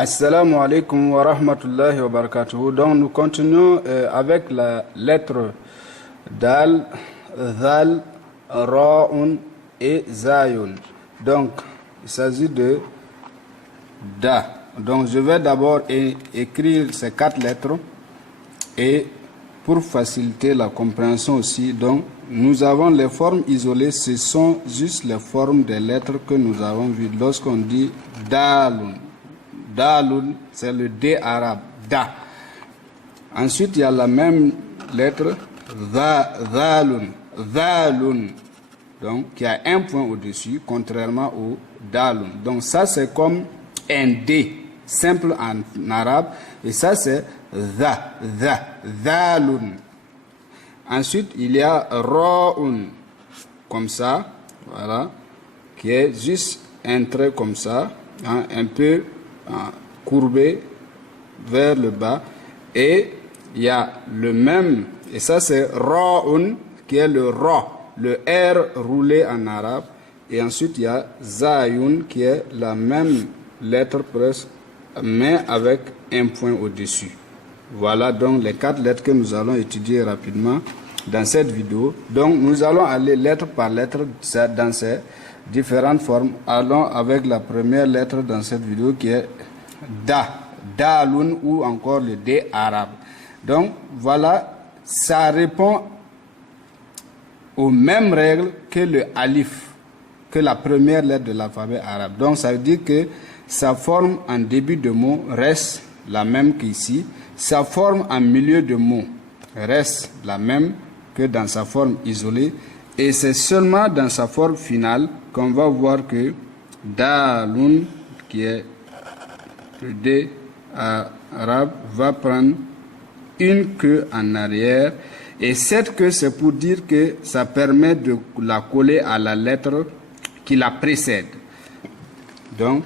Assalamu alaikum wa rahmatullahi wa barakatuh. Donc nous continuons avec la lettre Dal, Zal, Ra'un et Zayun. Donc il s'agit de Da. Donc je vais d'abord écrire ces 4 lettres et pour faciliter la compréhension aussi, donc nous avons les formes isolées, ce sont juste les formes des lettres que nous avons vues lorsqu'on dit Dalun. Dalun, c'est le D arabe, Da. Ensuite, il y a la même lettre, Zalun, Zalun, donc qui a un point au-dessus, contrairement au Dalun. Donc ça, c'est comme un D, simple en arabe, et ça, c'est Zalun. Ensuite, il y a Ra'un, comme ça, voilà, qui est juste un trait comme ça, hein, un peu courbé vers le bas, et il y a le même, et ça c'est Ra'un qui est le Ra, le R roulé en arabe, et ensuite il y a Zayun qui est la même lettre presque, mais avec un point au-dessus. Voilà donc les 4 lettres que nous allons étudier rapidement dans cette vidéo. Donc nous allons aller lettre par lettre dans ces différentes formes. Allons avec la première lettre dans cette vidéo qui est Da, Dalun ou encore le D arabe. Donc voilà, ça répond aux mêmes règles que le alif, que la première lettre de l'alphabet arabe. Donc ça veut dire que sa forme en début de mot reste la même qu'ici. Sa forme en milieu de mot reste la même que dans sa forme isolée. Et c'est seulement dans sa forme finale qu'on va voir que Dalun, qui est le D arabe, va prendre une queue en arrière. Et cette queue, c'est pour dire que ça permet de la coller à la lettre qui la précède. Donc,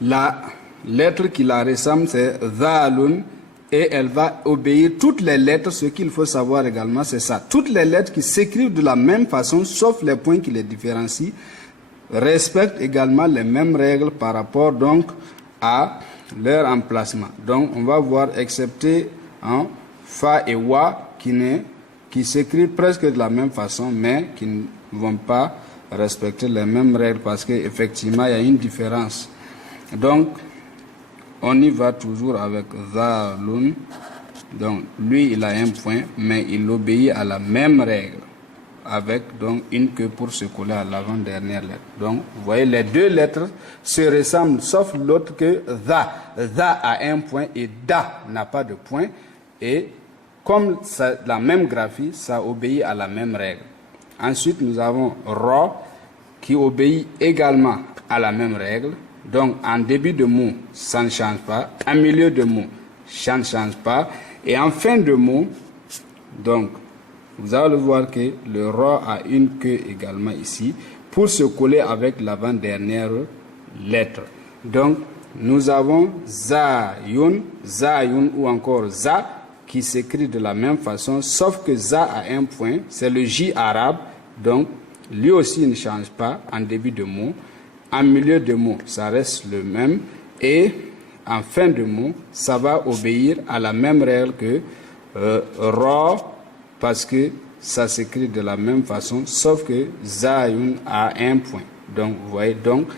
la lettre qui la ressemble, c'est Zalun. Et elle va obéir toutes les lettres. Ce qu'il faut savoir également, c'est ça. Toutes les lettres qui s'écrivent de la même façon, sauf les points qui les différencient, respectent également les mêmes règles par rapport donc à leur emplacement. Donc on va voir, excepté Fa et Wa qui s'écrivent presque de la même façon, mais qui ne vont pas respecter les mêmes règles parce qu'effectivement il y a une différence. Donc on y va toujours avec Zalun. Donc lui il a un point, mais il obéit à la même règle, avec donc une queue pour se coller à l'avant-dernière lettre. Donc vous voyez, les 2 lettres se ressemblent, sauf l'autre que Za. Za a un point et Da n'a pas de point. Et comme ça, la même graphie, ça obéit à la même règle. Ensuite nous avons Ra qui obéit également à la même règle. Donc, en début de mot, ça ne change pas. En milieu de mot, ça ne change pas. Et en fin de mot, donc, vous allez voir que le Ra a une queue également ici pour se coller avec l'avant-dernière lettre. Donc, nous avons Zayun, Zayun ou encore Za qui s'écrit de la même façon, sauf que Za a un point, c'est le J arabe. Donc, lui aussi ne change pas en début de mot. En milieu de mot, ça reste le même. Et en fin de mot, ça va obéir à la même règle que Ra, parce que ça s'écrit de la même façon, sauf que Zayun a un point. Donc, vous voyez, donc,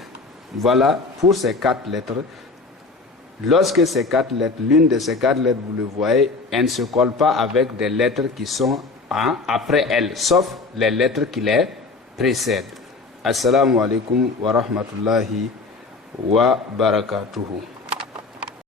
voilà pour ces 4 lettres. Lorsque ces 4 lettres, l'une de ces 4 lettres, vous le voyez, elle ne se colle pas avec des lettres qui sont après elle, sauf les lettres qui les précèdent. Assalamu alaikum wa rahmatullahi wa barakatuhu.